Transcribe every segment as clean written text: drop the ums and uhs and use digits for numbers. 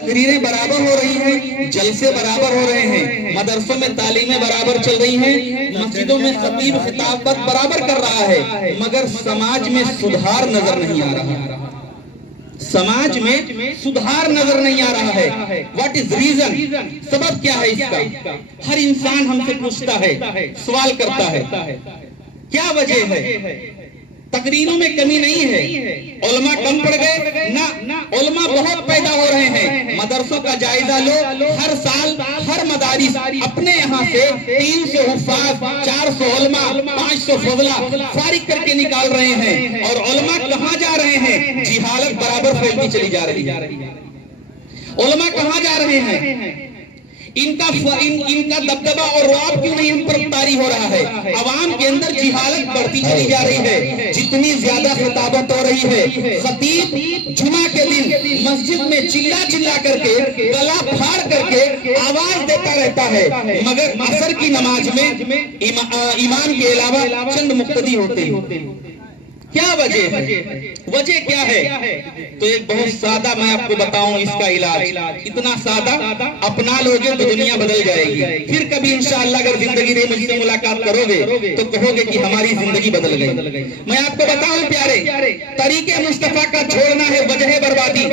تقریریں برابر ہو رہی ہیں، جلسے برابر ہو رہے ہیں، مدرسوں میں تعلیمیں برابر چل رہی ہیں، مسجدوں میں خطیب خطابت برابر کر رہا ہے، مگر سماج میں سدھار نظر نہیں آ رہا، سماج میں سدھار نظر نہیں آ رہا ہے۔ What is reason? سبب کیا ہے اس کا؟ ہر انسان ہم سے پوچھتا ہے، سوال کرتا ہے، کیا وجہ ہے؟ تقریروں میں کمی نہیں ہے، علماء کم پڑ گئے؟ نہ، علماء بہت پیدا ہو رہے ہیں۔ مدرسوں کا جائزہ لو، ہر سال ہر مدارس اپنے یہاں سے 300 حفاظ، 400 علماء، 500 فضلہ فارغ کر کے نکال رہے ہیں، اور علماء کہاں جا رہے ہیں؟ جہالت برابر پھیلتی چلی جا رہی ہے۔ علماء کہاں جا رہے ہیں؟ ان کا دبدبہ اور رعب کیوں نہیں ہم پر طاری ہو رہا ہے؟ عوام کے اندر جہالت بڑھتی چلی جا رہی ہے، جتنی زیادہ خطابت ہو رہی ہے، خطیب جمعہ کے دن مسجد میں چلا چلا کر کے، گلا پھاڑ کر کے آواز دیتا رہتا ہے، مگر عصر کی نماز میں امام کے علاوہ چند مقتدی ہوتے ہیں۔ کیا وجہ ہے؟ وجہ کیا ہے؟ تو ایک بہت سادہ میں آپ کو بتاؤں اس کا علاج، اتنا سادہ، اپنا لوگے تو دنیا بدل جائے گی۔ پھر کبھی انشاءاللہ اگر زندگی میں مجھ سے ملاقات کرو گے تو کہو گے کہ ہماری زندگی بدل گئی۔ میں آپ کو بتاؤں پیارے، طریقے مصطفیٰ کا چھوڑنا ہے وجہ بربادی،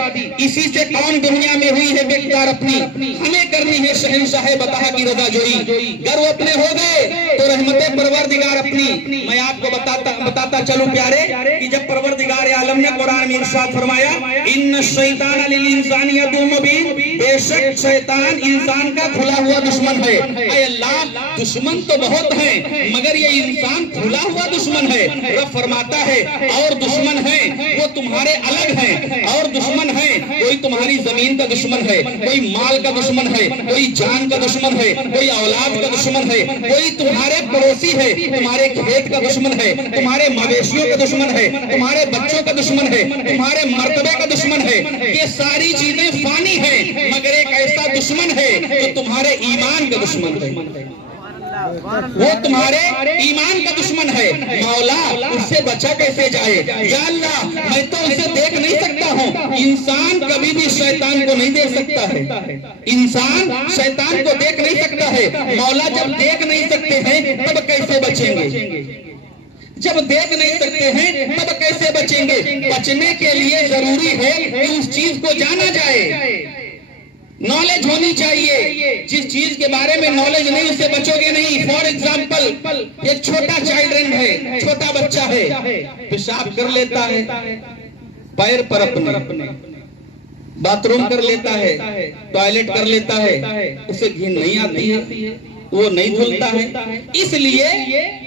اسی سے کون دنیا میں ہوئی ہے بیکار اپنی، ہمیں کرنی ہے شہنشاہ بطحا کی رضا جوئی، گر وہ اپنے ہو گئے تو رحمت پروردگار اپنی۔ میں آپ کو بتاتا چلوں پیارے کہ جب پروردگار عالم نے قرآن میں ارشاد فرمایا ان الشیطان للانسان عدو مبین، بے شک شیطان انسان کا کھلا ہوا دشمن ہے۔ اے اللہ، دشمن تو بہت ہیں مگر یہ انسان کھلا ہوا دشمن ہے۔ رب فرماتا ہے اور دشمن ہیں وہ تمہارے الگ ہیں، اور دشمن ہیں کوئی تمہاری زمین کا دشمن ہے، کوئی مال کا دشمن ہے، کوئی جان کا دشمن ہے، کوئی اولاد کا دشمن ہے، کوئی تمہارے پڑوسی ہے، تمہارے کھیت کا دشمن ہے، تمہارے مویشیوں کا دشمن ہے، تمہارے بچوں کا دشمن ہے، تمہارے مرتبے کا دشمن ہے۔ یہ ساری چیزیں فانی ہیں مگر ایک ایسا دشمن ہے جو تمہارے ایمان کا دشمن ہے، وہ تمہارے ایمان کا دشمن ہے۔ مولا اس سے بچا کیسے جائے؟ یا اللہ میں تو اسے دیکھ نہیں سکتا ہوں۔ انسان کبھی بھی شیطان کو نہیں دیکھ سکتا ہے، انسان شیطان کو دیکھ نہیں سکتا ہے۔ مولا جب دیکھ نہیں سکتے ہیں تب کیسے بچیں گے؟ جب دیکھ نہیں سکتے ہیں تب کیسے بچیں گے؟ بچنے کے لیے ضروری ہے کہ اس چیز کو جانا جائے، نالج ہونی چاہیے۔ جس چیز کے بارے میں نالج نہیں اس سے بچو گے نہیں۔ فار ایگزامپل ایک چھوٹا چائلڈرن ہے، چھوٹا بچہ ہے، پیشاب کر لیتا ہے پیر پر اپنے، باتھ روم کر لیتا ہے، ٹوائلٹ کر لیتا ہے، اسے گھن نہیں آتی ہے، وہ نہیں دھلتا ہے، اس لیے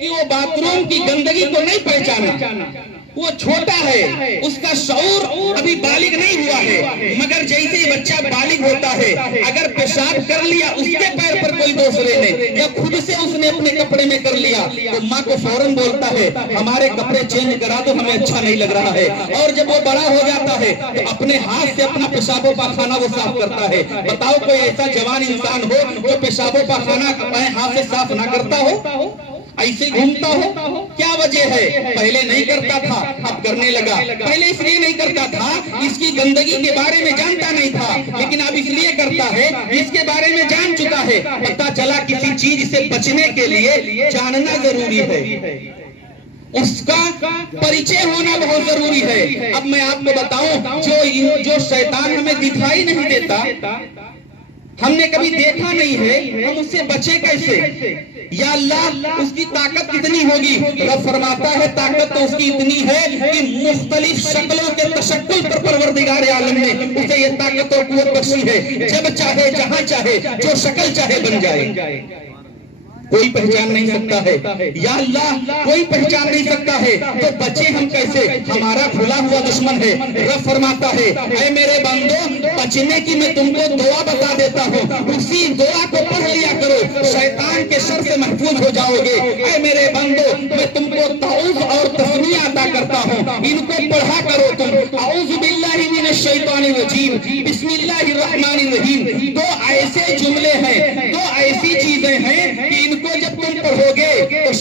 کہ وہ باتھ روم کی گندگی کو نہیں پہچانا۔ وہ چھوٹا ہے، اس کا شعور ابھی بالغ نہیں ہوا ہے، مگر جیسے ہی بچہ بالغ ہوتا ہے اگر پیشاب کر لیا اس کے پیر پر کوئی دوسرے نے، یا خود سے اس نے اپنے کپڑے میں کر لیا تو ماں کو فوراً بولتا ہے ہمارے کپڑے چینج کرا دو، ہمیں اچھا نہیں لگ رہا ہے۔ اور جب وہ بڑا ہو جاتا ہے تو اپنے ہاتھ سے اپنا پیشاب و پاخانہ وہ صاف کرتا ہے۔ بتاؤ کوئی ایسا جوان انسان ہو جو پیشاب و پاخانہ اپنے ہاتھ سے صاف نہ کرتا ہو، ایسے گھومتا ہو؟ کیا وجہ ہے؟ پہلے نہیں کرتا تھا اب کرنے لگا۔ پہلے اس لیے نہیں کرتا تھا اس کی گندگی کے بارے میں جانتا نہیں تھا، لیکن اب اس لیے کرتا ہے اس کے بارے میں جان چکا ہے۔ پتہ چلا کسی چیز سے بچنے کے لیے جاننا ضروری ہے، اس کا پریچے ہونا بہت ضروری ہے۔ اب میں آپ کو بتاؤں جو شیطان ہمیں دکھائی نہیں دیتا، ہم نے کبھی دیکھا نہیں ہے، ہم اس سے بچے کیسے؟ یا اللہ اس کی طاقت کتنی ہوگی؟ رب فرماتا ہے طاقت تو اس کی اتنی ہے کہ مختلف شکلوں کے تشکل پر پروردگار عالم نے اسے یہ طاقت اور قوت بخشی ہے، جب چاہے جہاں چاہے جو شکل چاہے بن جائے۔ کوئی پہچان نہیں سکتا ہے، یا اللہ کوئی پہچان نہیں سکتا ہے، تو بچے ہم کیسے؟ ہمارا کھلا ہوا دشمن ہے۔ رب فرماتا ہے اے میرے بندو بچنے کی میں تم کو دعا بتا دیتا ہوں، اسی دعا کو پڑھ لیا کرو، شیطان کے شر سے محفوظ ہو جاؤ گے۔ اے میرے بندو میں تم کو تعوذ اور تسمیہ عطا کرتا ہوں، ان کو پڑھا کرو تم۔ اعوذ باللہ من الشیطان الرجیم، بسم اللہ الرحمن الرحیم۔ دو ایسے جملے ہیں، دو ایسی چیزیں ہیں کہ ان کو جب تم پڑھو گے تو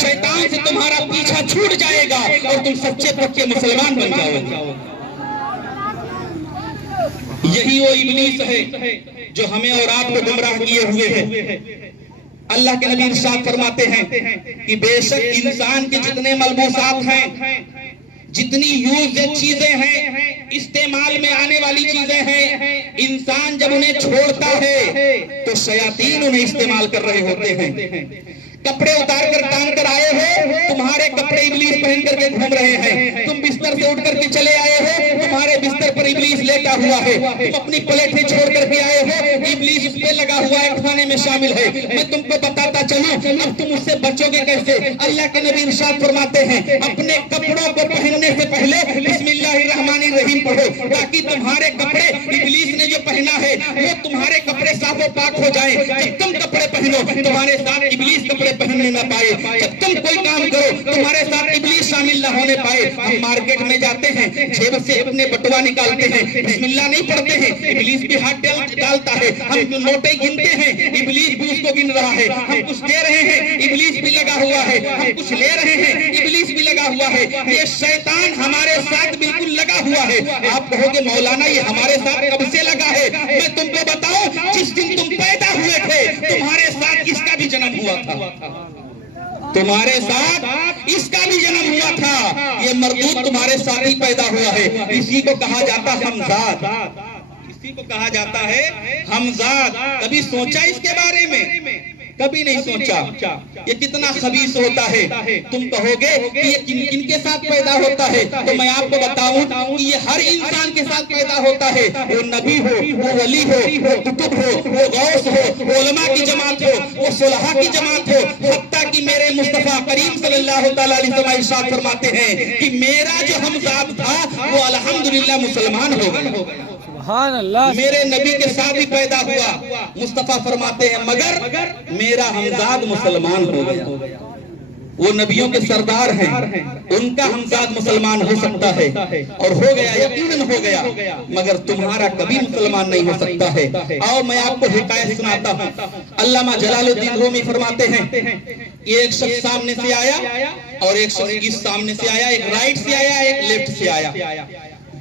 شیطان سے تمہارا پیچھا چھوٹ جائے گا اور تم سچے پکے مسلمان بن جاؤ گے۔ یہی وہ ابلیس ہے جو ہمیں اور آپ کو گمراہ کیے ہوئے ہے۔ اللہ کے نبی ارشاد فرماتے ہیں کہ بے شک انسان کے جتنے ملبوسات ہیں، جتنی یوزڈ چیزیں ہیں، استعمال میں آنے والی چیزیں ہیں، انسان جب انہیں چھوڑتا ہے تو شیاطین انہیں استعمال کر رہے ہوتے ہیں۔ کپڑے اتار کر ٹانگ کر آئے ہو، تمہارے کپڑے ابلیس پہن کر کے گھوم رہے ہیں۔ تم بستر سے اٹھ کر کے چلے آئے ہو، تمہارے بستر پر ابلیس لیٹا ہوا ہے۔ تم اپنی پلیٹیں چھوڑ کر کے آئے ہو، ابلیس اس پہ لگا ہوا ہے، کھانے میں شامل ہے۔ میں تم کو بتاتا چلوں، اب تم اس سے بچو گے کیسے؟ اللہ کے نبی ارشاد فرماتے ہیں اپنے کپڑوں کو پہننے سے پہلے بسم اللہ الرحمن الرحیم پڑھو، تاکہ تمہارے کپڑے ابلیس نے جو پہنا ہے وہ تمہارے کپڑے صاف و پاک ہو جائیں۔ جب تم کپڑے پہنو تمہارے ساتھ ابلیس کپڑے پہننے نہ پائے، جب تم کوئی کام کرو تمہارے ساتھ ابلیس شامل نہ ہونے پائے۔ ہم مارکیٹ میں جاتے ہیں، جیب سے اپنے بٹوا نکالتے ہیں، بسم اللہ نہیں پڑھتے ہیں، ابلیس بھی ہاتھ ڈالتا ہے۔ ہم نوٹیں گنتے ہیں، ابلیس بھی اس کو گن رہا ہے۔ ہم کچھ دے رہے ہیں، ابلیس بھی لگا ہوا ہے۔ ہم کچھ لے رہے ہیں، ابلیس بھی لگا ہوا ہے۔ یہ شیطان ہمارے ساتھ بالکل لگا ہوا ہے۔ آپ کہو گے مولانا یہ ہمارے ساتھ کب سے لگا ہے؟ میں تم کو بتاؤں، جس دن تم پیدا ہوئے تھے تمہارے ساتھ اس کا بھی جنم ہوا تھا، تمہارے ساتھ اس کا بھی جنم ہوا تھا۔ یہ مردود تمہارے ساتھ ہی پیدا ہوا ہے۔ اسی کو کہا جاتا ہمزاد، اسی کو کہا جاتا ہے ہمزاد۔ کبھی سوچا اس کے بارے میں؟ کبھی نہیں سوچا یہ کتنا خبیث ہوتا ہے۔ تم کہو گے کہ یہ کن کے ساتھ پیدا ہوتا ہے، تو میں آپ کو بتاؤں کہ یہ ہر انسان کے ساتھ پیدا ہوتا ہے۔ وہ نبی ہو، وہ ولی ہو، وہ قطب ہو، وہ غوث ہو، وہ علماء کی جماعت ہو، وہ صلحاء کی جماعت ہو، حتیٰ کہ میرے مصطفیٰ کریم صلی اللہ تعالیٰ علیہ وسلم ارشاد فرماتے ہیں کہ میرا جو ہمزاد تھا وہ الحمدللہ مسلمان ہو گیا۔ سبحان اللہ، میرے نبی کے ساتھ بھی پیدا ہوا۔ مصطفیٰ فرماتے ہیں مگر میرا ہمزاد مسلمان ہو گیا۔ وہ نبیوں کے سردار ہیں، ان کا ہمزاد مسلمان ہو سکتا ہے اور ہو گیا، یقیناً ہو گیا، مگر تمہارا کبھی مسلمان نہیں ہو سکتا ہے۔ آؤ میں آپ کو حکایت سناتا ہوں۔ علامہ جلال الدین رومی فرماتے ہیں ایک شخص سامنے سے آیا اور ایک شخص اس سامنے سے آیا، ایک رائٹ سے آیا، ایک لیفٹ سے آیا۔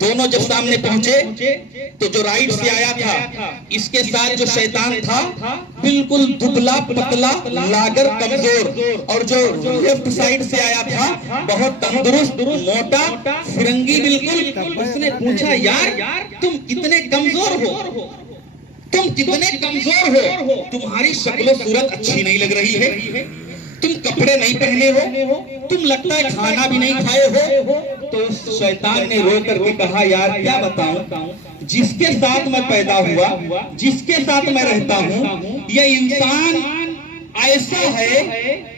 دونوں جب سامنے پہنچے تو جو رائٹ سے آیا تھا اس کے ساتھ جو شیطان تھا بالکل دبلا پتلا لاگر کمزور، اور جو لیفٹ سائیڈ سے آیا تھا بہت تندرست موٹا فرنگی بالکل۔ اس نے پوچھا یار تم کتنے کمزور ہو، تم کتنے کمزور ہو، تمہاری شکل و صورت اچھی نہیں لگ رہی ہے، تم کپڑے نہیں پہنے ہو، تم لگتا ہے کھانا بھی نہیں کھائے ہو۔ تو شیطان نے رو کر کے کہا یار کیا بتاؤں، جس کے ساتھ میں پیدا ہوا، جس کے ساتھ میں رہتا ہوں، یہ انسان ایسا ہے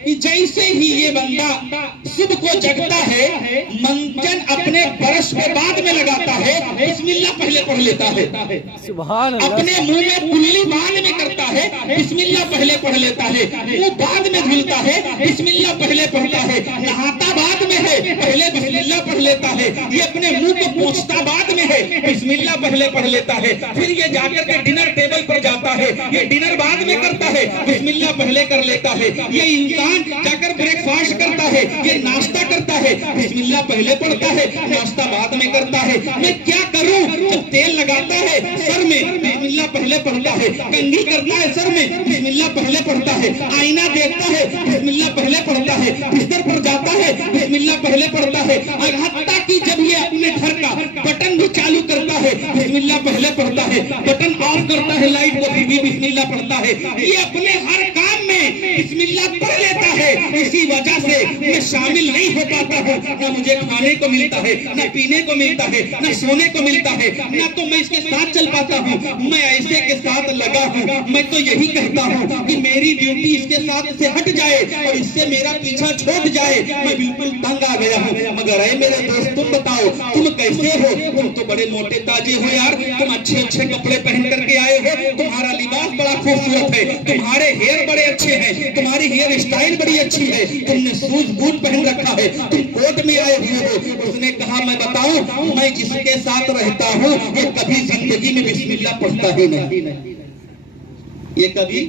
کہ جیسے ہی یہ بندہ صبح کو جگتا ہے منجن اپنے برش کے بعد میں لگاتا ہے، بسم اللہ پہلے پڑھ لیتا ہے، سبحان اللہ، اپنے منہ میں کلی بعد میں کرتا ہے، بسم اللہ پہلے پڑھ لیتا ہے، منہ بعد میں دھلتا ہے، بسم اللہ پہلے پڑھتا ہے، نہاتا بعد میں ہے، پہلے بسم اللہ پڑھ لیتا ہے، یہ اپنے منہ کو پوچھتا بعد میں ہے، بسم اللہ پہلے پڑھ لیتا ہے، پھر یہ جا کر کے ڈنر ٹیبل پر جاتا ہے، یہ ڈنر بعد میں کرتا ہے، بسم اللہ پہلے کر لیتا ہے، یہ انسان جا کر بریک فاسٹ کرتا ہے، یہ ناشتہ کرتا ہے، بسم اللہ پہلے پڑھتا ہے، ناشتہ بعد میں کرتا ہے۔ میں کیا کروں؟ جب تیل لگاتا ہے سر میں بسم اللہ پہلے پڑھتا ہے، کنگھی کرتا ہے سر میں بسم اللہ پہلے پڑھتا ہے، آئینہ دیکھتا ہے بسم اللہ پہلے پڑھتا ہے، بستر پر جاتا ہے بسم اللہ پہلے پڑھتا ہے، اور حتیٰ کہ جب یہ اپنے گھر کا بٹن بھی چالو کرتا ہے بسم اللہ پہلے پڑھتا ہے، بٹن آن کرتا ہے لائٹ کو بھی بسم اللہ پڑھتا ہے، یہ اپنے ہر کام میں بسم اللہ پڑھ لیتا ہے۔ اسی وجہ سے میں شامل نہیں ہو پاتا ہوں، نہ مجھے کھانے کو ملتا ہے، نہ پینے کو ملتا ہے، نہ سونے کو ملتا ہے، نہ تو میں اس کے ساتھ چل پاتا ہوں، میں ایسے کے ساتھ لگا ہوں۔ میں تو یہی کہتا ہوں کہ میری ڈیوٹی اس کے ساتھ سے ہٹ جائے اور اس سے میرا پیچھا چھوٹ جائے، میں بالکل تنگ آ گیا ہوں۔ مگر اے میرے دوست تم بتاؤ تم کیسے ہو؟ تم تو بڑے موٹے تاجے ہو یار، تم اچھے اچھے کپڑے پہن کر کے آئے ہو، تمہارا لباس بڑا خوبصورت ہے، تمہارے ہیئر بڑے اچھے ہیں، تمہاری ہیئر اسٹائل بڑی اچھی ہے، تم نے سوز بوٹ پہن رکھا ہے، تم کوٹ میں آئے ہوئے ہو۔ اس نے کہا میں بتاؤں میں جس کے ساتھ رہتا ہوں یہ کبھی زندگی میں بسم اللہ پڑھتا ہی نہیں، یہ کبھی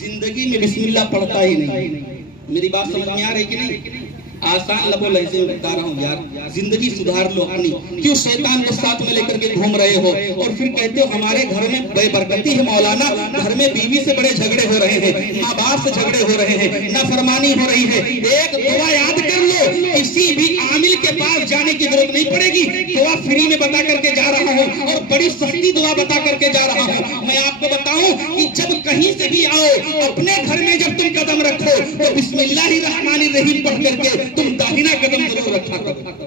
زندگی میں بسم اللہ پڑھتا ہی نہیں۔ میری بات سمجھ میں آ رہی کہ نہیں؟ آسان لبو لہجے میں بتا رہا ہوں یار، زندگی سدھار لو اپنی، کیوں شیطان کو ساتھ میں لے کر کے گھوم رہے ہو اور پھر کہتے ہو ہمارے گھر میں بے برکتی ہے مولانا، گھر میں بیوی سے بڑے جھگڑے ہو رہے ہیں، ماں باپ سے جھگڑے ہو رہے ہیں، نافرمانی ہو رہی ہے۔ ایک دعا یاد کر لو، کسی بھی عامل کے پاس جانے کی ضرورت نہیں پڑے گی، دعا فری میں بتا کر کے جا رہا ہوں اور بڑی سستی دعا بتا کر کے جا رہا ہوں۔ میں آپ کو بتاؤں کہ جب کہیں سے بھی آؤ، اپنے گھر میں جب تم قدم رکھو تو بسم اللہ الرحمن الرحیم پڑھ کر کے تم داہنا قدم ضرور رکھا کرو۔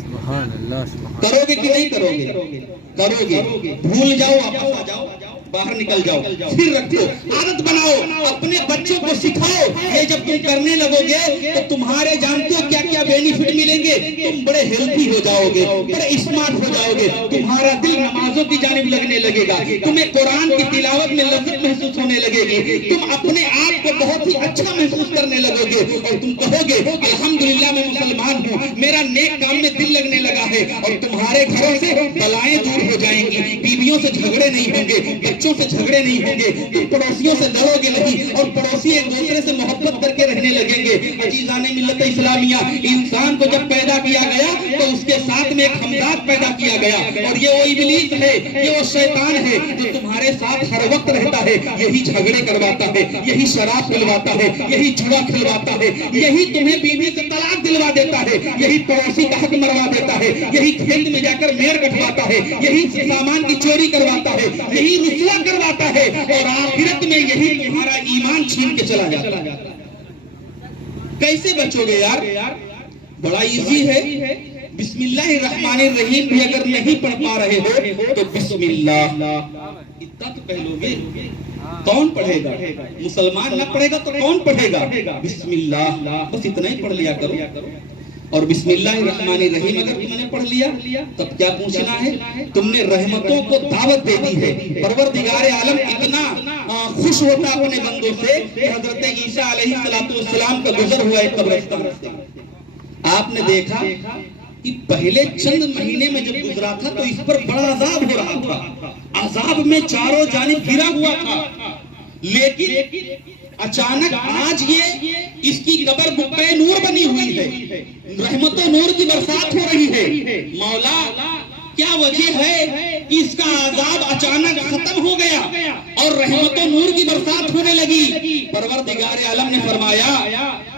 سبحان اللہ، سبحان کرو گے کہ نہیں کرو گے؟ کرو گے، بھول جاؤ، واپس آ جاؤ، باہر نکل جاؤ، پھر رکھو، عادت بناؤ، اپنے بچوں کو سکھاؤ۔ یہ جب تم کرنے لگو گے تو تمہارے جانتے ہو کیا کیا بینیفٹ ملیں گے؟ تم بڑے ہیلتھی ہو جاؤ گے، بڑے اسمارٹ ہو جاؤ گے، تمہارا دل نمازوں کی جانب لگنے لگے گا، تمہیں قرآن کی تلاوت میں لذت محسوس ہونے لگے گی، تم اپنے آپ کو بہت ہی اچھا محسوس کرنے لگو گے اور تم کہو گے الحمدللہ میں مسلمان ہوں، میرا نیک کام میں دل لگنے لگا ہے، اور تمہارے گھروں سے بلائیں دور ہو جائیں گی، بیویوں سے جھگڑے نہیں ہوں گے، بچوں سے جھگڑے نہیں ہوں گے، تم پڑوسیوں سے لڑو گے نہیں اور پڑوسی ایک دوسرے سے محبت کر کے رہنے لگیں گے۔ عزیزان ملت اسلامیہ، انسان کو جب پیدا کیا گیا تو اس کے ساتھ میں ایک ہمزاد پیدا کیا گیا، اور یہ وہ ابلیس ہے، یہ وہ شیطان ہے جو تمہارے ساتھ ہر وقت رہتا ہے، یہی جھگڑے کرواتا ہے، یہی شراب پلواتا ہے، یہی جوا کھلواتا ہے، یہی تمہیں بیوی سے طلاق دلوا دیتا ہے، یہی پڑوسی کا حق مروا دیتا ہے، یہی کھیت میں جا کر میڑ کٹواتا ہے، یہی سامان کی چوری کرواتا ہے، یہی رسوا کرواتا ہے، اور آخرت میں یہی تمہارا ایمان چھین کے چلا جاتا ہے۔ کیسے بچو گے یار؟ بڑا ایزی ہے، بسم اللہ الرحمن الرحیم بھی اگر نہیں پڑھ پا رہے ہو تو بسم اللہ اتنا تو کہہ لو گے۔ کون پڑھے گا؟ مسلمان نہ پڑھے گا تو کون پڑھے گا؟ بسم اللہ، بس اتنا ہی پڑھ لیا کرو۔ اور بسم اللہ الرحمن الرحیم اگر تم نے پڑھ لیا تب کیا پوچھنا ہے؟ تم نے رحمتوں کو دعوت دے دی ہے۔ پروردگار عالم اتنا خوش ہوتا اپنے بندوں سے کہ حضرت عیسیٰ علیہ السلام کا گزر ہوا ہے قبرستان سے۔ آپ نے دیکھا کہ پہلے چند مہینے میں جب گزرا تھا تو اس پر بڑا عذاب ہو رہا تھا، عذاب میں چاروں جانب گھرا ہوا تھا، لیکن اچانک آج یہ اس کی قبر بقعہ نور بنی ہوئی ہے، رحمت و نور کی برسات ہو رہی ہے۔ مولا کیا وجہ ہے کہ اس کا عذاب اچانک ختم ہو گیا اور رحمت و نور کی برسات ہونے لگی؟ پروردگار عالم نے فرمایا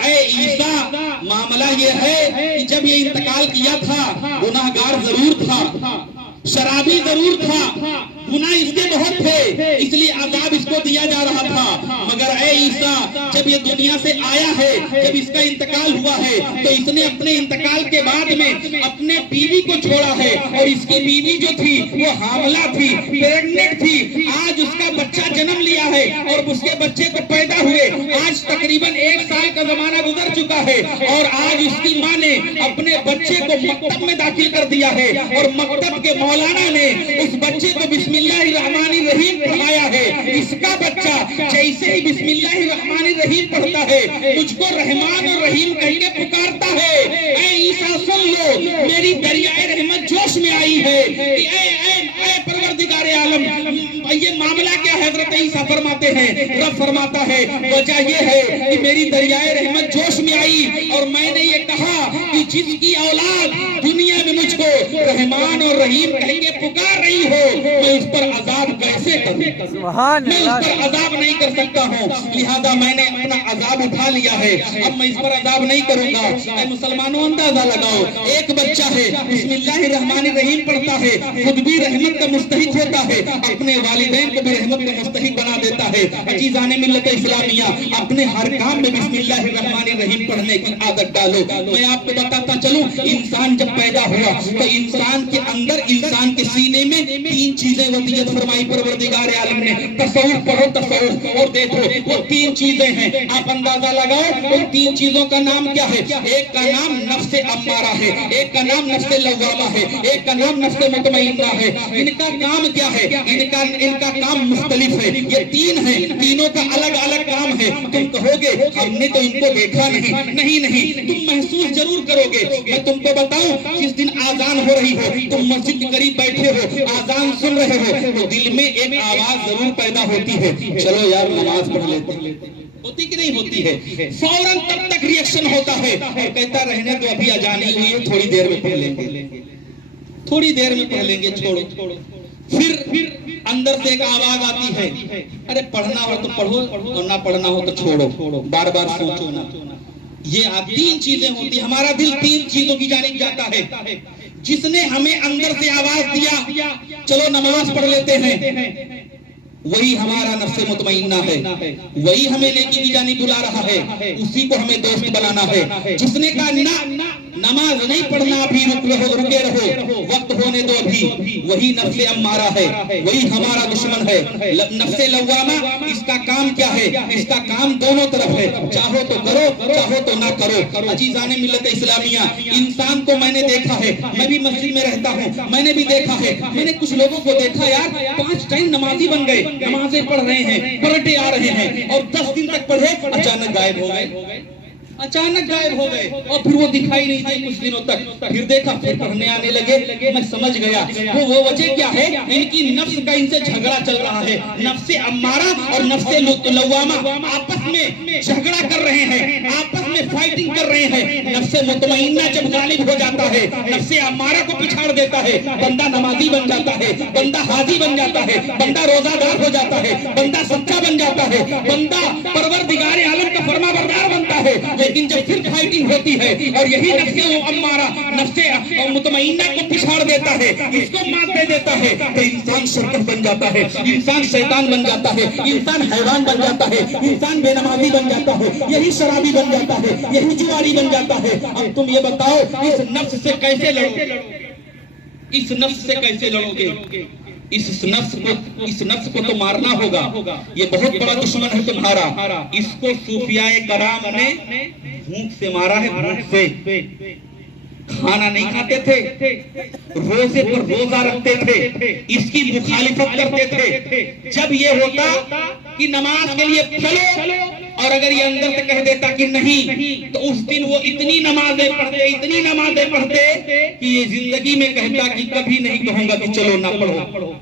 اے عیسیٰ، معاملہ یہ ہے کہ جب یہ انتقال کیا تھا گناہگار ضرور تھا، شرابی ضرور تھا، گناہ اس کے بہت تھے، اس لیے عذاب اس کو دیا جا رہا تھا، مگر اے عیسیٰ جب یہ دنیا سے آیا ہے، جب اس کا انتقال ہوا ہے تو اس نے اپنے انتقال کے بعد میں اپنے بیوی کو چھوڑا ہے، اور اس کی بیوی جو تھی وہ حاملہ تھی، پریگننٹ تھی، آج اس کا بچہ جنم لیا ہے اور اس کے بچے کو پیدا ہوئے آج تقریباً 1 سال کا زمانہ گزر چکا ہے، اور آج اس کی ماں نے اپنے بچے کو مکتب میں داخل کر دیا ہے، اور مکتب کے مولانا نے اس بچے کو بسم اللہ الرحمن الرحیم پڑھایا ہے۔ اس کا بچہ جیسے ہی بسم اللہ الرحمن الرحیم پڑھتا ہے مجھ کو رحمان اور رحیم کہہ کے پکارتا ہے، اے عیسیٰ سن لو، میری دریائے رحمت جوش میں آئی ہے، اے پروردگار عالم یہ معاملہ کیا ہے؟ حضرت عیسیٰ فرماتے ہیں، رب فرماتا ہے وجہ یہ ہے کہ میری دریائے رحمت جوش میں آئی اور میں نے یہ کہا کہ جس کی اولاد دنیا میں مجھ کو رحمان اور رحیم کہہ کے پکار رہی ہو میں اس پر عذاب کیسے کروں؟ میں اس پر عذاب نہیں کر سکتا ہوں، لہذا میں نے اپنا عذاب اٹھا لیا ہے، اب میں اس پر عذاب نہیں کروں گا۔ اے مسلمانوں اندازہ لگاؤ، ایک بچہ ہے بسم اللہ الرحمن الرحیم پڑھتا ہے، خود بھی رحمت کا مستحق ہوتا ہے، اپنے والدین کو بھی رحمت کا مستحق بنا دیتا ہے۔ عزیزان ملت اسلامیہ، اپنے ہر کام میں بسم اللہ الرحمن الرحیم پڑھنے کی عادت ڈالو۔ میں آپ کو بتاتا چلوں، انسان جب پیدا ہوا تو انسان کے اندر، انسان کے سینے میں 3 چیزیں وصیت فرمائی پروردگار عالم نے۔ تصور پڑھو، تصور، اور دیکھو وہ 3 چیزیں ہیں، آپ اندازہ لگاؤ ان 3 چیزوں کا نام کیا ہے؟ ایک کا نام نفس امارہ ہے، ایک کا نام نفس لوامہ ہے، ایک کا نام نفس مطمئنہ ہے۔ ان کا کام کیا ہے؟ ان کا کام مختلف ہے، یہ 3 ہیں، تینوں کا الگ الگ کام ہے۔ تم کہو گے ہم نے تو ان کو دیکھا نہیں، نہیں، تم محسوس ضرور کرو گے۔ میں تم کو بتاؤں، جس دن آذان ہو رہی ہو، تم مسجد کے قریب بیٹھے ہو، آذان سن رہے ہو تو دل میں ایک آواز ضرور پیدا ہوتی ہے، چلو یار نماز پڑھ لیتے ہیں۔ ہوتی کہ نہیں ہوتی ہے؟ فوراً تب تک ریئیکشن ہوتا ہے اور کہتا رہنے تو ابھی اذان ہی ہوئی ہے، تھوڑی دیر میں پڑھ لیں گے، تھوڑی دیر میں پڑھ لیں گے، چھوڑو۔ پھر اندر سے ایک آواز آتی ہے، ارے پڑھنا ہو تو پڑھو اور نہ پڑھنا ہو تو چھوڑو، بار بار سوچو نہ۔ یہ تین چیزیں ہوتی، ہمارا دل تین چیزوں کی جانب جاتا ہے۔ جس نے ہمیں اندر سے آواز دیا چلو نماز پڑھ لیتے ہیں، وہی ہمارا نفس مطمئنہ ہے، وہی ہمیں نیکی کی جانب بلا رہا ہے، اسی کو ہمیں دوست بنانا ہے۔ جس نے کہا نہ نماز نہیں پڑھنا، ابھی رکے رہو، وقت ہونے دو ابھی، وہی نفس امارہ ہے، وہی ہمارا دشمن ہے۔ نفس لوامہ اس کا کام کیا ہے؟ اس کا کام دونوں طرف ہے، چاہو تو کرو، چاہو تو نہ کرو۔ عزیزان ملت اسلامیہ، انسان کو میں نے دیکھا ہے، میں بھی مسجد میں رہتا ہوں، میں نے بھی دیکھا ہے، میں نے کچھ لوگوں کو دیکھا یار 5 ٹائم نمازی بن گئے، نمازیں پڑھ رہے ہیں، پر ڈے آ رہے ہیں، اور 10 دن تک پڑھے، اچانک غائب ہو گئے، اچانک غائب ہو گئے، اور پھر وہ دکھائی نہیں دیے کچھ دنوں تک۔ پھر دیکھا، پھر پڑھنے آنے لگے، میں سمجھ گیا وہ وجہ کیا ہے، ان کی نفس کا ان سے جھگڑا چل رہا ہے۔ نفس امارہ اور نفس لوامہ آپس میں جھگڑا کر رہے ہیں، آپس میں فائٹنگ کر رہے ہیں۔ نفس مطمئنہ جب غالب ہو جاتا ہے، نفس امارہ کو پچھاڑ دیتا ہے، بندہ نمازی بن جاتا ہے، بندہ حاجی بن جاتا ہے، بندہ روزہ دار ہو جاتا ہے، بندہ سچا بن جاتا ہے، بندہ پروردگار عالم کا فرما بردار بنتا ہے۔ لیکن جب پھر فائٹنگ ہوتی ہے اور یہی نفس امارہ نفس مطمئنہ کو پچھاڑ دیتا ہے، اس کو مات دے دیتا ہے، تو انسان شرکت بن جاتا ہے، انسان شیطان بن جاتا ہے، انسان حیوان بن جاتا ہے، انسان بے نمازی بن جاتا ہے، یہی شرابی بن جاتا ہے، یہی جواری بن جاتا ہے۔ اب تم یہ بتاؤ اس نفس سے کیسے لڑو گے؟ اس نفس سے کیسے لڑو گے؟ اس نفس کو تو مارنا ہوگا، یہ بہت بڑا دشمن ہے تمہارا۔ اس کو صوفیاء کرام نے بھوک سے مارا ہے، بھوک سے۔ کھانا نہیں کھاتے تھے، روزے پر روزہ رکھتے تھے، اس کی مخالفت کرتے تھے۔ جب یہ ہوتا کہ نماز کے لیے چلو، اور اگر یہ اندر سے کہہ دیتا کہ نہیں، تو اس دن وہ اتنی نمازیں پڑھتے کہ یہ زندگی میں کہتا کہ کبھی نہیں کہوں گا کہ چلو نہ پڑھو۔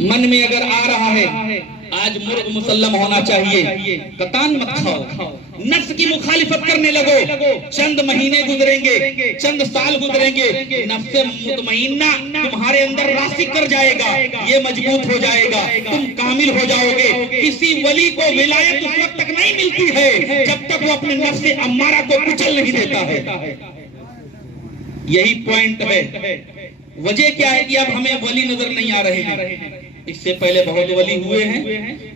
من میں اگر آ رہا ہے آج مرغ مسلم ہونا چاہیے، قطان مت کھاؤ، نفس کی مخالفت کرنے لگو، چند مہینے گزریں گے، چند سال گزریں گے، نفس مطمئنہ تمہارے اندر راسخ کر جائے گا، یہ مضبوط ہو جائے گا، تم کامل ہو جاؤ گے۔ کسی ولی کو ولایت اس وقت تک نہیں ملتی ہے جب تک وہ اپنے نفس امارہ کو کچل نہیں دیتا ہے۔ یہی پوائنٹ ہے۔ وجہ کیا ہے کہ اب ہمیں ولی نظر نہیں آ رہے ہیں، اس سے پہلے بہت ولی ہوئے ہیں۔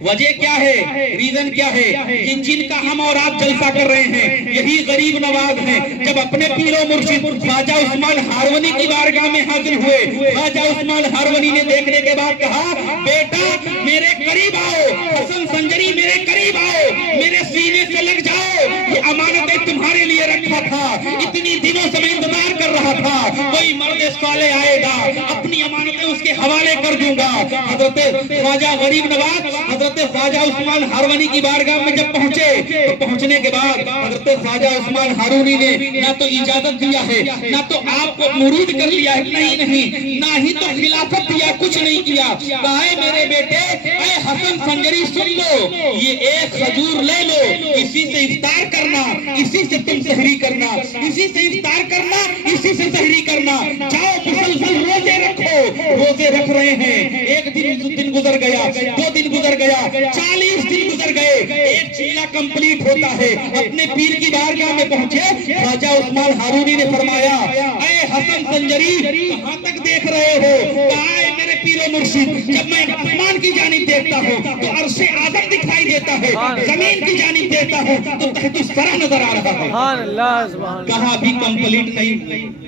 وجہ کیا ہے، ریزن کیا ہے؟ جن کا ہم اور آپ جلسہ کر رہے ہیں یہی غریب نواز ہیں۔ جب اپنے پیر و مرشد خواجہ عثمان ہارونی کی بارگاہ میں حاضر ہوئے، خواجہ عثمان ہارونی نے دیکھنے کے بعد کہا بیٹا میرے قریب آؤ، حسن سنجری میرے قریب آؤ، میرے سینے سے لگ جاؤ، یہ امانتیں تمہارے لیے رکھا تھا، اتنی دنوں سے میں انتظار کر رہا تھا، کوئی مرد صالح آئے گا، اپنی امانتیں اس کے حوالے کر دوں گا۔ حضرت خواجہ غریب نواز حضرت خواجہ عثمان ہارونی کی بارگاہ میں جب پہنچے تو پہنچنے کے بعد حضرت خواجہ عثمان ہارونی نے نہ تو اجازت دیا ہے، نہ تو آپ کو مرود کر لیا ہے، نہیں، نہ ہی تو خلافت دیا، کچھ نہیں کیا۔ کہا ہے میرے بیٹے اے حسن سنجری سن لو، یہ ایک کھجور لے لو، اسی سے افطار کرنا، اسی سے تم سحری کرنا، اسی سے افطار کرنا، اسی سے سحری کرنا، جاؤ مسلسل روزے رکھو۔ روزے رکھ رہے ہیں، ایک دن گزر گیا، 2 دن گزر گیا، 40 دن گزر گئے، ایک چیلہ کمپلیٹ ہوتا ہے۔ اپنے پیر کی بارگاہ میں پہنچے، خواجہ عثمان ہارونی نے فرمایا اے حسن سنجری کہاں تک دیکھ رہے ہو؟ کہا ہے میرے پیر و مرشد جب میں آسمان کی جانب دیکھتا ہوں تو عرش اعظم دکھائی دیتا ہے، زمین کی جانب دیکھتا ہوں تو تحت الثری نظر آ رہا ہے۔ سبحان اللہ، کہا بھی کمپلیٹ نہیں،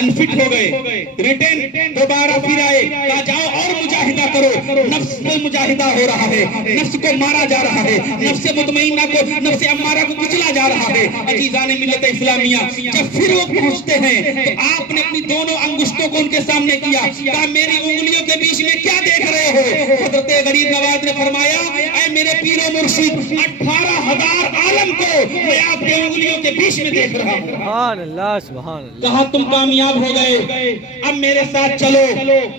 انفٹ ہو گئے، ریٹن دوبارہ پھر آئے، کہا جاؤ اور مجاہدہ کرو۔ نفس کو مجاہدہ ہو رہا ہے، نفس کو مارا جا رہا ہے، نفس مطمئنہ کو، نفس امارہ کو کچلا جا رہا ہے۔ عزیزان ملت اسلامیہ، جب پھر وہ پہنچتے ہیں تو آپ نے اپنی دونوں انگشتوں کو ان کے سامنے کیا، کہا میری انگلیوں کے بیچ میں کیا دیکھ رہے ہو؟ حضرت غریب نواز نے فرمایا اے میرے پیر و مرشد 18,000 عالم کو میں آپ کے انگلیوں کے بیچ میں دیکھ رہا ہوں. سبحان اللہ سبحان اللہ. کہا تم کامیاب ہو گئے، اب میرے ساتھ چلو،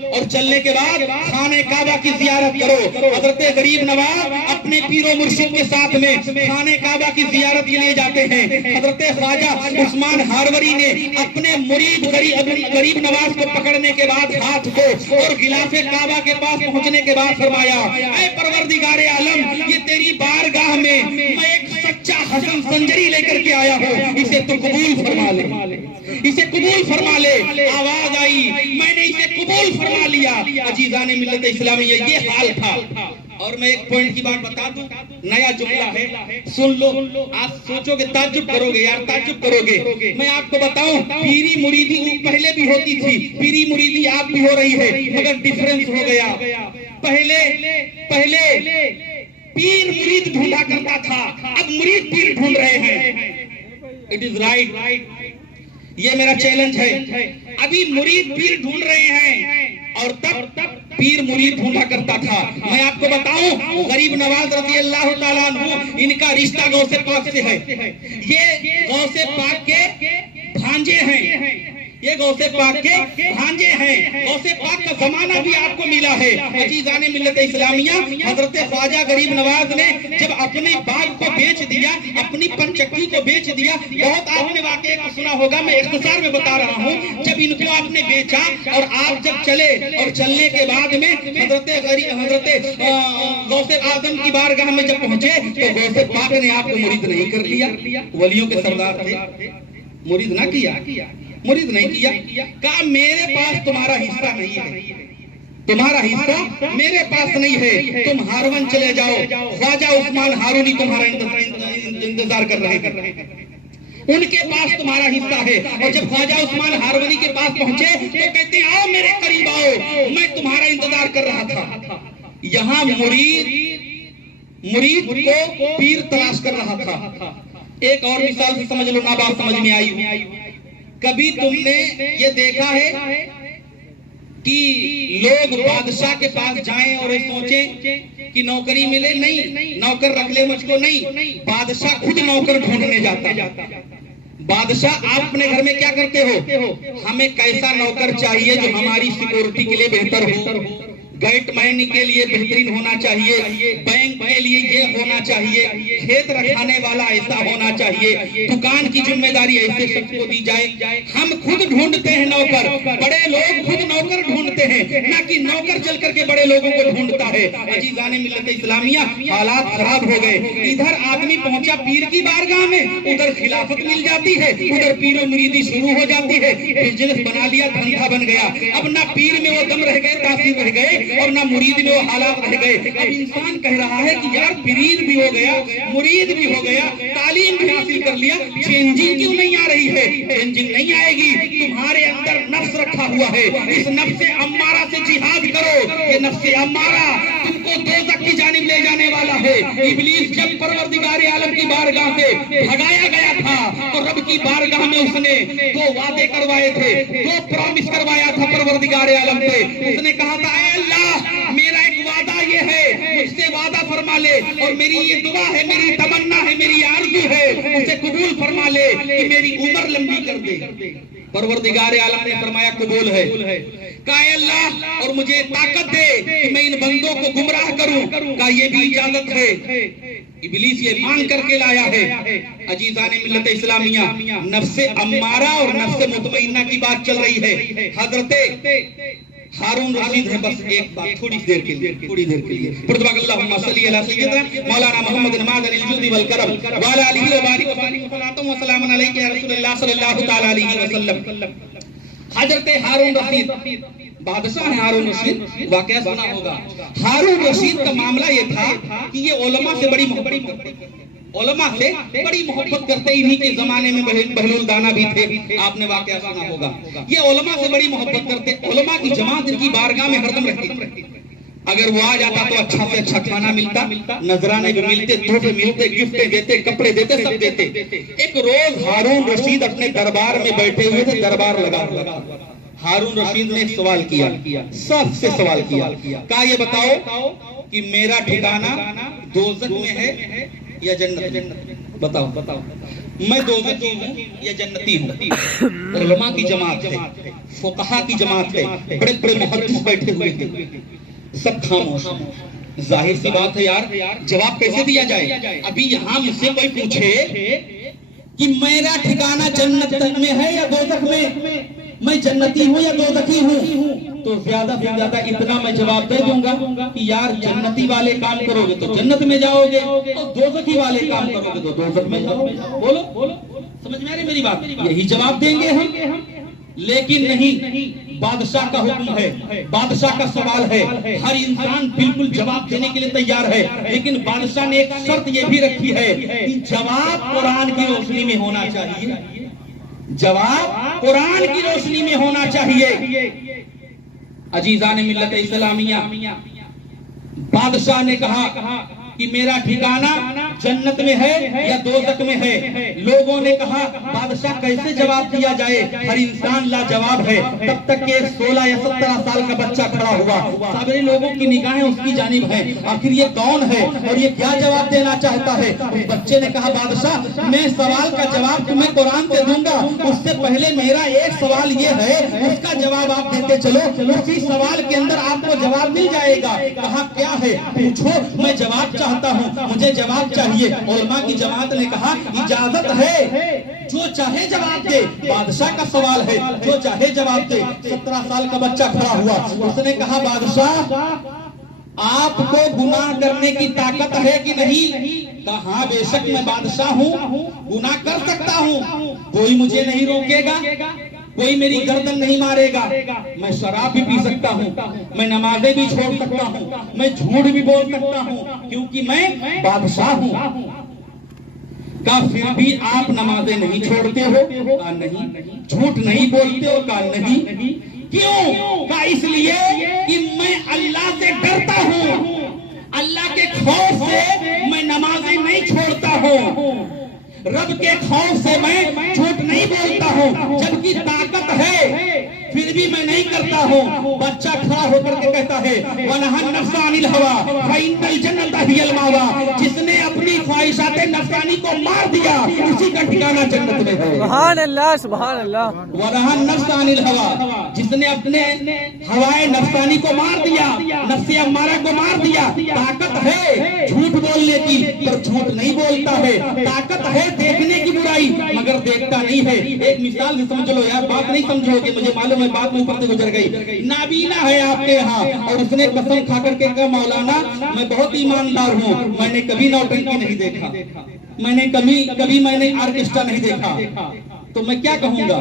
اور چلنے کے بعد خانہ کعبہ کی زیارت کرو. حضرت غریب نواز اپنے پیر و مرشد کے ساتھ میں خانہ کعبہ کی زیارت کے لیے جاتے ہیں. حضرت خواجہ عثمان ہاروری نے اپنے مرید غریب نواز کو پکڑنے کے بعد ہاتھ کو اور غلاف کعبہ کے پاس پہنچنے کے بعد فرمایا، اے پروردگار عالم، یہ تیری بارگاہ میں ایک سچا حسن سنجری لے کر کے آیا ہوں، اسے تو قبول فرما لے، اسے قبول فرما لے. آواز آئی، میں نے اسے قبول فرما لیا. عزیزان ملت اسلامیہ، یہ حال تھا. اور میں ایک پوائنٹ کی بات بتا دوں، نیا جملہ ہے، سن لو. آپ سوچو گے، تعجب کرو گے یار، تعجب کرو گے. میں آپ کو بتاؤں، پیری مریدی پہلے بھی ہوتی تھی، پیری مریدی آپ بھی ہو رہی ہے، مگر ڈیفرنس ہو گیا. پہلے پیر مرید ڈھونڈا کرتا تھا، اب مرید پیر ڈھونڈ رہے ہیں. It is right. یہ میرا چیلنج ہے. ابھی مرید پیر ڈھونڈ رہے ہیں، اور تب پیر مرید ڈھونڈا کرتا تھا. میں آپ کو بتاؤں، غریب نواز رضی اللہ تعالیٰ عنہ، ان کا رشتہ غوث پاک سے ہے. یہ غوث پاک کے بھانجے ہیں، یہ غوث پاک کے بھانجے ہیں. غوث پاک کا زمانہ بھی آپ کو ملا ہے. عزیزان ملت اسلامیہ، حضرت خواجہ غریب نواز نے جب اپنے باغ کو بیچ دیا، اپنی پنچکی کو بیچ دیا، بہت آپ نے واقعے کو سنا ہوگا، میں اختصار میں بتا رہا ہوں. جب ان کو آپ نے بیچا اور آپ جب چلے، اور چلنے کے بعد میں حضرت غوث اعظم کی بارگاہ میں جب پہنچے تو غوث پاک نے آپ کو مرید نہیں کر لیا. ولیوں کے سردار تھے، مرید نہ کیا، مرید نہیں کیا. کہا میرے پاس تمہارا حصہ نہیں ہے، تمہارا حصہ میرے پاس نہیں ہے، تم ہارون چلے جاؤ. خواجہ عثمان ہارونی تمہارا انتظار کر رہے ہیں، ان کے پاس تمہارا حصہ ہے. اور جب خواجہ عثمان ہارونی کے پاس پہنچے تو کہتے ہیں آؤ میرے قریب آؤ، میں تمہارا انتظار کر رہا تھا. یہاں مرید کو پیر تلاش کر رہا تھا. ایک اور مثال سے سمجھ لو، نا بات سمجھ میں آئی. کبھی تم نے یہ دیکھا ہے کہ لوگ بادشاہ کے پاس جائیں اور سوچیں کہ نوکری ملے؟ نہیں، نوکر رکھ لے مجھ کو، نہیں. بادشاہ خود نوکر ڈھونڈنے جاتا. بادشاہ آپ اپنے گھر میں کیا کرتے ہو؟ ہمیں کیسا نوکر چاہیے جو ہماری سیکورٹی کے لیے بہتر ہو، گیٹ مین کے لیے بہترین ہونا چاہیے، بینک کے لیے یہ ہونا چاہیے، کھیت رکھانے والا ایسا ہونا چاہیے، دکان کی ذمہ داری ایسے شخص کو دی جائے. ہم خود ڈھونڈتے ہیں نوکر، بڑے لوگ خود نوکر ڈھونڈتے ہیں، نہ کہ نوکر چل کر کے بڑے لوگوں کو ڈھونڈتا ہے. عزیزان ملت اسلامیہ، حالات خراب ہو گئے. ادھر آدمی پہنچا پیر کی بارگاہ میں، ادھر خلافت مل جاتی ہے، ادھر پیر و مریدی شروع ہو جاتی ہے. بزنس بنا لیا، دھندا بن گیا. اب نہ پیر میں وہ دم رہ گئے، تاثیر رہ گئے، اور نہ مرید میں وہ حالات رہ گئے. اب انسان کہہ رہا ہے کہ یار پیر بھی ہو گیا، مرید بھی ہو گیا، تعلیم بھی حاصل کر لیا، چینجنگ کیوں نہیں آ رہی ہے؟ چینجنگ نہیں آئے گی. تمہارے اندر نفس رکھا ہوا ہے، اس نفس امارہ سے جہاد کرو. یہ نفس امارہ تم کو دوزخ کی جانب لے جانے والا ہے. ابلیس جب پروردگار عالم کی بارگاہ سے بھگایا گیا تھا تو رب کی بارگاہ میں اس نے دو وعدے کروائے تھے، دو پرومس کروایا تھا پروردگار عالم سے. اس نے کہا تھا اے اللہ، میرا ایک وعدہ یہ ہے، مجھ سے وعدہ فرما لے، اور میری یہ دعا ہے، میری تمنا ہے، میری آرزو ہے، اسے قبول فرما لے کہ میری عمر لمبی کر دے. پروردگار عالم نے فرمایا قبول ہے. کہا اے اللہ، اور مجھے طاقت دے کہ میں ان بندوں کو گمراہ کروں. کہا یہ بھی اجازت ہے. ابلیس یہ مانگ کر کے لایا ہے. عزیزان ملت اسلامیہ، نفس امارہ اور نفس مطمئنہ کی بات چل رہی ہے. حضرت ہارون رشید ہے، بس ایک بات تھوڑی دیر کے لیے پرتباق اللہم صلی علی سیدنا مولانا محمد معدن الجود والکرم وعلی آلہ وبارک وسلم وسلام علیہ یا رسول اللہ صلی اللہ تعالی علیہ وسلم. حضرت ہارون رشید بادشاہ ہیں. ہارون رشید واقعہ سنا ہوگا. ہارون رشید کا معاملہ یہ تھا کہ یہ علماء سے بڑی محبت کرتے، علماء سے بڑی محبت کرتے. انہی کے زمانے میں بہلول دانا بھی تھے، آپ نے واقعہ سنا ہوگا. یہ علماء سے بڑی محبت کرتے. علماء کی جماعت ان کی بارگاہ میں ہردم رہتی. اگر وہ آ جاتا تو اچھا سے اچھا کھانا ملتا، نذرانے بھی ملتے، تحفے ملتے، گفٹیں دیتے، کپڑے دیتے، سب دیتے. ایک روز ہارون رشید اپنے دربار میں بیٹھے ہوئے تھے، دربار لگا. ہارون رشید نے ایک سوال کیا، سب سے سوال کیا. کہا یہ بتاؤ کہ میرا ٹھکانہ دوزخ میں ہے یا جنت؟ بتاؤ بتاؤ، میں دوزخی ہوں یا جنتی ہوں؟ علماء کی جماعت ہے، فقہا کی جماعت ہے، بڑے بڑے محدث بیٹھے ہوئے ہیں، سب خاموش ہیں۔ ظاہر سی بات ہے یار، جواب کیسے دیا جائے؟ ابھی یہاں مجھ سے کوئی پوچھے کہ میرا ٹھکانہ جنت میں ہے یا دوزخ میں، میں جنتی ہوں یا دوزخی ہوں، تو زیادہ سے زیادہ اتنا میں جواب دے دوں گا کہ یار جنتی والے کام کرو گے تو جنت میں جاؤ گے، اور دوزخی والے کام کرو گے تو دوزخ میں جاؤ گے۔ بولو، سمجھ میں آ رہی میری بات؟ یہی جواب دیں گے ہم، لیکن نہیں، بادشاہ کا حکم ہے، بادشاہ کا سوال ہے، ہر انسان بالکل جواب دینے کے لیے تیار ہے، لیکن بادشاہ نے ایک شرط یہ بھی رکھی ہے کہ جواب قرآن کی روشنی میں ہونا چاہیے، جواب قرآن کی روشنی میں ہونا چاہیے۔ عزیزان ملت اسلامیہ، بادشاہ نے کہا کہ میرا ٹھکانہ جنت میں ہے یا دوزخ میں ہے؟ لوگوں نے کہا بادشاہ کیسے جواب دیا جائے، ہر انسان لا جواب ہے، تب تک کہ 16 یا 17 سال کا بچہ کھڑا ہوا، سارے لوگوں کی نگاہیں اس کی جانب ہیں، آخر یہ کون ہے اور یہ کیا جواب دینا چاہتا ہے؟ اس بچے نے کہا بادشاہ میں سوال کا جواب تمہیں قرآن سے دوں گا، اس سے پہلے میرا ایک سوال یہ ہے، اس کا جواب آپ دیتے چلو، اسی سوال کے اندر آپ کو جواب مل جائے گا۔ کہا کیا ہے؟ پوچھو، میں جواب چاہتا ہوں، مجھے جواب چاہیے۔ علماء کی جماعت نے کہا اجازت ہے، جو چاہے جواب دے، بادشاہ کا سوال ہے، جو چاہے جواب دے۔ 17 سال کا بچہ کھڑا ہوا، اس نے کہا بادشاہ آپ کو گناہ کرنے کی طاقت ہے کہ نہیں؟ کہا ہاں بے شک میں بادشاہ ہوں، گناہ کر سکتا ہوں، کوئی مجھے نہیں روکے گا، کوئی میری گردن نہیں مارے گا، میں شراب بھی پی سکتا ہوں، میں نمازیں بھی چھوڑ سکتا ہوں، میں جھوٹ بھی بول سکتا ہوں، کیونکہ میں بادشاہ ہوں۔ کہا پھر بھی آپ نمازیں نہیں چھوڑتے ہو؟ کہا نہیں۔ جھوٹ نہیں بولتے ہو؟ کہا نہیں۔ کیوں؟ کہا اس لیے کہ میں اللہ سے ڈرتا ہوں، اللہ کے خوف سے میں نمازیں نہیں چھوڑتا ہوں، رب کے خوف سے میں جھوٹ نہیں بولتا ہوں، جبکہ طاقت ہے پھر بھی میں نہیں کرتا ہوں۔ بچہ کھڑا ہو کر کے کہتا ہے وَنَهَا النَّفْسَ عَنِ الْهَوَىٰ فَإِنَّ الْجَنَّةَ هِيَ الْمَأْوَىٰ، جس نے اپنی خواہشات نفسانی کو مار دیا اسی کا ٹھکانہ جنت میں ہے۔ سبحان اللہ، سبحان اللہ۔ وَنَهَا النَّفْسَ عَنِ الْهَوَىٰ، جس نے اپنے ہوائے نفسانی کو مار دیا، نفس امارہ کو مار دیا، طاقت ہے جھوٹ بولنے کی پر جھوٹ نہیں بولتا ہے، طاقت ہے دیکھنے کی برائی مگر دیکھتا نہیں ہے۔ ایک مثال سے سمجھ لو یار، بات نہیں سمجھو گے، مجھے معلوم ہے بات میں اوپر سے گزر گئی۔ نابینا ہے آپ کے یہاں اور اس نے قسم کھا کر کے کہا مولانا میں بہت ایماندار ہوں، میں نے کبھی نوٹنکی نہیں دیکھا، میں نے کبھی میں نے آرکسٹرا نہیں دیکھا، تو میں کیا کہوں گا؟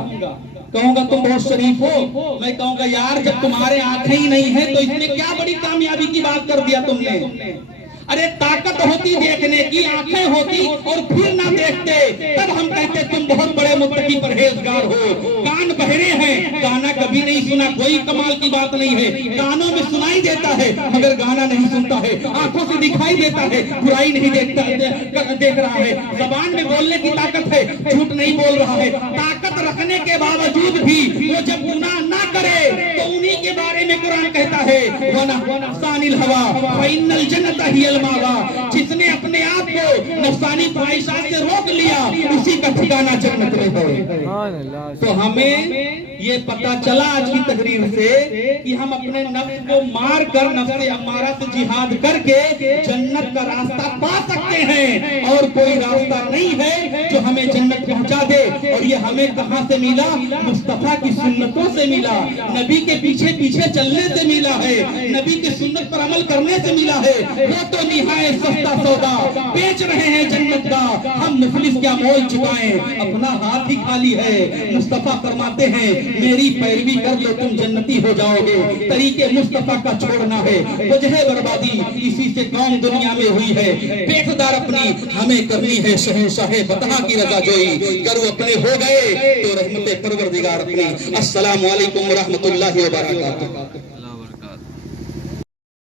کہوں گا تم بہت شریف ہو، میں کہوں گا یار جب تمہارے آنکھیں ہی نہیں ہیں تو اس میں کیا بڑی کامیابی کی بات کر دیا تم نے؟ ارے طاقت ہوتی دیکھنے کی، آنکھیں ہوتی اور پھر نہ دیکھتے، تب ہم کہتے تم بہت بڑے متقی پرہیزگار ہو۔ کان بہرے ہیں، گانا کبھی نہیں سنا، کوئی کمال کی بات نہیں ہے، کانوں میں سنائی دیتا ہے مگر گانا نہیں سنتا ہے، آنکھوں سے دکھائی دیتا ہے برائی نہیں دیکھ رہا ہے، زبان میں بولنے کی طاقت ہے جھوٹ نہیں بول رہا ہے، طاقت رکھنے کے باوجود بھی وہ جب گناہ نہ کرے تو انہی کے بارے میں قرآن کہتا ہے وَنَفْسَانِ الْهَوَىٰ فَإِنَّ الْجَنَّةَ هِيَ الْمَأْوَىٰ، جس نے اپنے آپ کو نفسانی خواہشات سے روک لیا اسی کا ٹھکانہ جنت میں ہے۔ تو ہمیں یہ پتہ چلا آج کی تقریر سے کہ ہم اپنے نفس کو مار کر نفس امارہ سے جہاد کر کے جنت کا راستہ پا سکتے ہیں، اور کوئی راستہ نہیں ہے جو ہمیں جنت پہنچا دے۔ اور یہ ہمیں کہاں سے ملا؟ مصطفیٰ کی سنتوں سے ملا، نبی کے پیچھے پیچھے چلنے سے ملا ہے، نبی کی سنت پر عمل کرنے سے ملا ہے۔ وہ تو نہایت سستا سودا بیچ رہے ہیں جنت کا، ہم مفلس کیا مول چکائیں، اپنا ہاتھ ہی خالی ہے۔ مصطفیٰ فرماتے ہیں میری پیروی کر لو تم جنتی ہو جاؤ گے، طریقے مصطفیٰ کا چھوڑنا ہے وجہ بربادی اسی سے قوم دنیا میں ہوئی ہے۔ بے اقتدار اپنی ہمیں کرنی ہے شہنشاہ فتح کی رضا جوئی، کرو اپنے ہو گئے تو رحمت پروردگار اپنی۔ السلام علیکم ورحمۃ اللہ وبرکاتہ۔